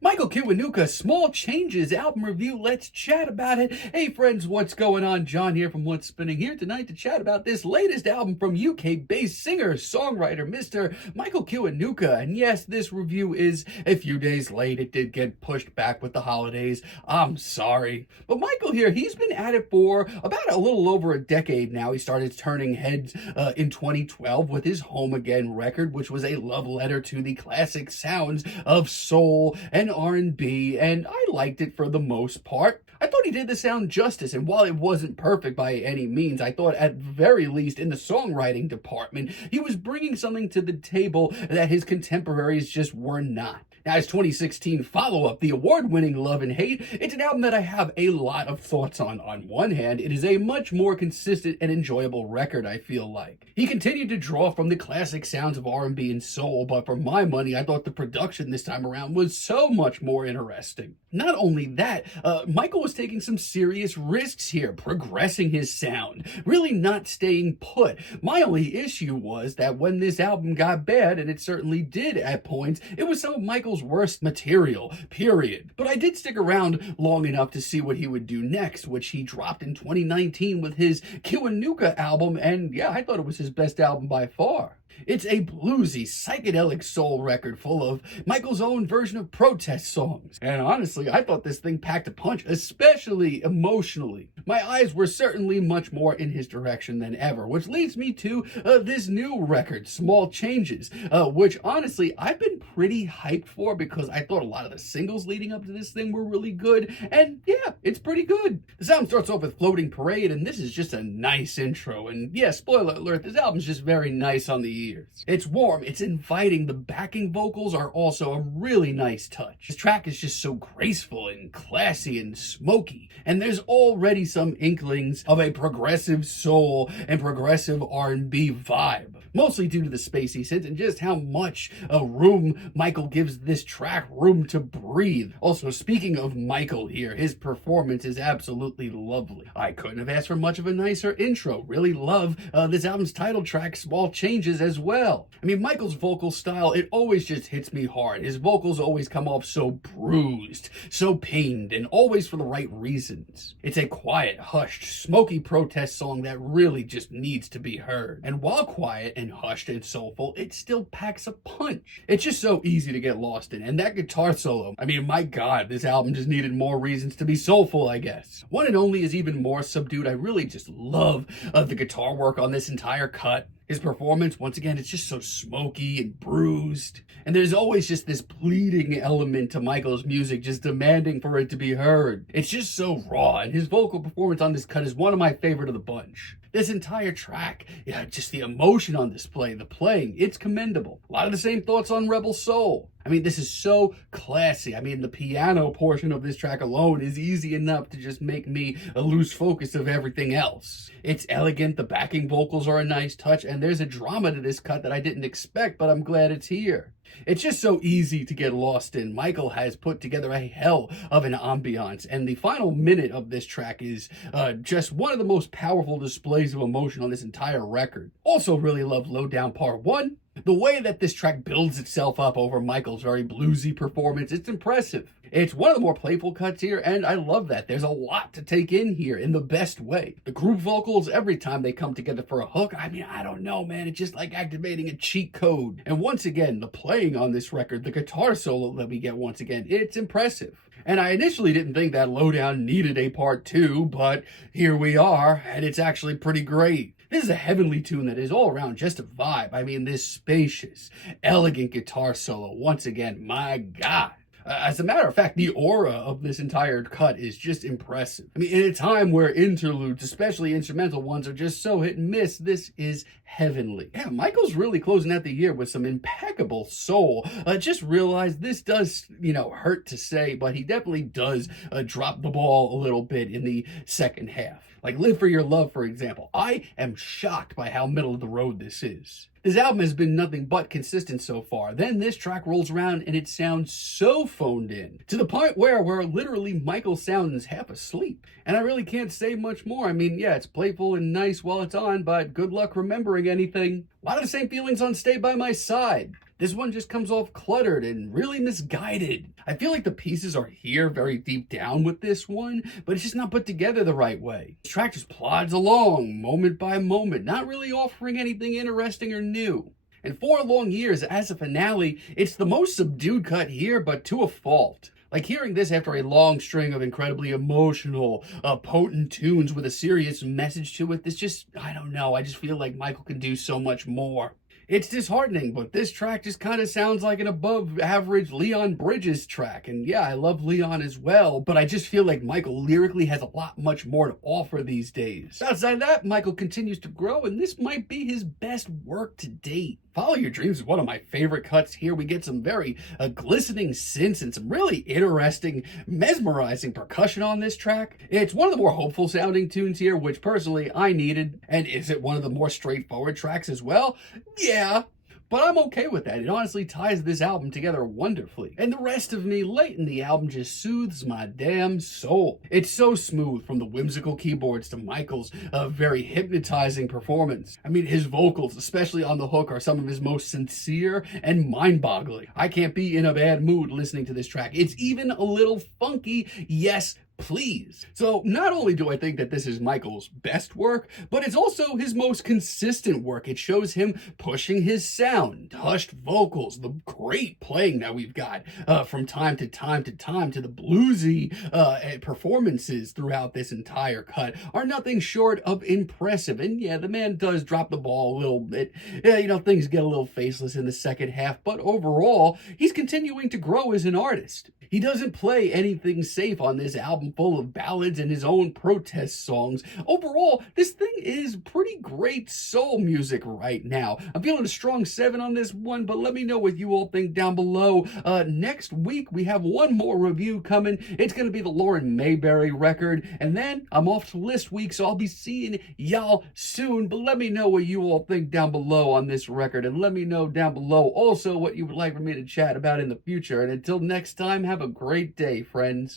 Michael Kiwanuka, Small Changes album review. Let's chat about it. Hey friends, what's going on? John here from What's Spinning here tonight to chat about this latest album from UK-based singer-songwriter Mr. Michael Kiwanuka. And yes, this review is a few days late. It did get pushed back with the holidays. I'm sorry. But Michael here, he's been at it for about a little over a decade now. He started turning heads in 2012 with his Home Again record, which was a love letter to the classic sounds of soul and R&B, and I liked it for the most part. I thought he did the sound justice, and while it wasn't perfect by any means, I thought at the very least in the songwriting department, he was bringing something to the table that his contemporaries just were not. Now, his 2016 follow-up, the award-winning Love and Hate, it's an album that I have a lot of thoughts on. On one hand, it is a much more consistent and enjoyable record, I feel like. He continued to draw from the classic sounds of R&B and soul, but for my money, I thought the production this time around was so much more interesting. Not only that, Michael was taking some serious risks here, progressing his sound, really not staying put. My only issue was that when this album got bad, and it certainly did at points, it was some of Michael's worst material, period. But I did stick around long enough to see what he would do next, which he dropped in 2019 with his Kiwanuka album, and yeah, I thought it was his best album by far. It's a bluesy, psychedelic soul record full of Michael's own version of protest songs. And honestly, I thought this thing packed a punch, especially emotionally. My eyes were certainly much more in his direction than ever, which leads me to this new record, Small Changes, which honestly, I've been pretty hyped for because I thought a lot of the singles leading up to this thing were really good. And yeah, it's pretty good. The sound starts off with Floating Parade, and this is just a nice intro. And yeah, spoiler alert, this album's just very nice on the ears. It's warm, it's inviting, the backing vocals are also a really nice touch. This track is just so graceful and classy and smoky, and there's already some inklings of a progressive soul and progressive R&B vibe, mostly due to the spacey synth and just how much room Michael gives this track room to breathe. Also, speaking of Michael here, his performance is absolutely lovely. I couldn't have asked for much of a nicer intro. Really love this album's title track, Small Changes, as well. I mean, Michael's vocal style, it always just hits me hard. His vocals always come off so bruised, so pained, and always for the right reasons. It's a quiet, hushed, smoky protest song that really just needs to be heard. And while quiet and hushed and soulful, it still packs a punch. It's just so easy to get lost in. And that guitar solo, I mean, my God, this album just needed more reasons to be soulful, I guess. One and Only is even more subdued. I really just love the guitar work on this entire cut. His performance, once again, it's just so smoky and bruised. And there's always just this pleading element to Michael's music, just demanding for it to be heard. It's just so raw, and his vocal performance on this cut is one of my favorite of the bunch. This entire track, yeah, just the emotion on display, the playing, it's commendable. A lot of the same thoughts on Rebel Soul. I mean, this is so classy. I mean, the piano portion of this track alone is easy enough to just make me lose focus of everything else. It's elegant, the backing vocals are a nice touch, and there's a drama to this cut that I didn't expect, but I'm glad it's here. It's just so easy to get lost in. Michael has put together a hell of an ambiance, and the final minute of this track is just one of the most powerful displays of emotion on this entire record. Also really love Lowdown Part 1. The way that this track builds itself up over Michael's very bluesy performance, it's impressive. It's one of the more playful cuts here, and I love that. There's a lot to take in here in the best way. The group vocals, every time they come together for a hook, I mean, I don't know, man. It's just like activating a cheat code. And once again, the playing on this record, the guitar solo that we get once again, it's impressive. And I initially didn't think that Lowdown needed a part 2, but here we are, and it's actually pretty great. This is a heavenly tune that is all around just a vibe. I mean, this spacious, elegant guitar solo, once again, my God. As a matter of fact, the aura of this entire cut is just impressive. I mean, in a time where interludes, especially instrumental ones, are just so hit and miss, this is heavenly. Yeah, Michael's really closing out the year with some impeccable soul. Just realized this does, hurt to say, but he definitely does drop the ball a little bit in the second half. Like Live for Your Love, for example. I am shocked by how middle of the road this is. This album has been nothing but consistent so far. Then this track rolls around and it sounds so phoned in, to the point where literally Michael sounds half asleep. And I really can't say much more. I mean, yeah, it's playful and nice while it's on, but good luck remembering anything. A lot of the same feelings on Stay By My Side. This one just comes off cluttered and really misguided. I feel like the pieces are here very deep down with this one, but it's just not put together the right way. The track just plods along, moment by moment, not really offering anything interesting or new. And 4 long years as a finale, it's the most subdued cut here, but to a fault. Like hearing this after a long string of incredibly emotional, potent tunes with a serious message to it, this just, I don't know, I just feel like Michael can do so much more. It's disheartening, but this track just kind of sounds like an above average Leon Bridges track. And yeah, I love Leon as well, but I just feel like Michael lyrically has a lot much more to offer these days. Outside that, Michael continues to grow, and this might be his best work to date. Follow Your Dreams is one of my favorite cuts here. We get some very glistening synths and some really interesting, mesmerizing percussion on this track. It's one of the more hopeful sounding tunes here, which personally I needed. And is it one of the more straightforward tracks as well? Yeah. But I'm okay with that. It honestly ties this album together wonderfully. And the rest of me late in the album just soothes my damn soul. It's so smooth, from the whimsical keyboards to Michael's very hypnotizing performance. I mean, his vocals, especially on the hook, are some of his most sincere and mind-boggling. I can't be in a bad mood listening to this track. It's even a little funky, yes, please. So not only do I think that this is Michael's best work, but it's also his most consistent work. It shows him pushing his sound, hushed vocals, the great playing that we've got from time to time to the bluesy performances throughout this entire cut are nothing short of impressive. And yeah, the man does drop the ball a little bit. Yeah, things get a little faceless in the second half, but overall, he's continuing to grow as an artist. He doesn't play anything safe on this album full of ballads and his own protest songs. Overall, this thing is pretty great soul music right now. I'm feeling a strong 7 on this one, but let me know what you all think down below. Next week, we have one more review coming. It's going to be the Lauren Mayberry record, and then I'm off to list week, so I'll be seeing y'all soon. But let me know what you all think down below on this record, and let me know down below also what you would like for me to chat about in the future. And until next time, have a great day, friends.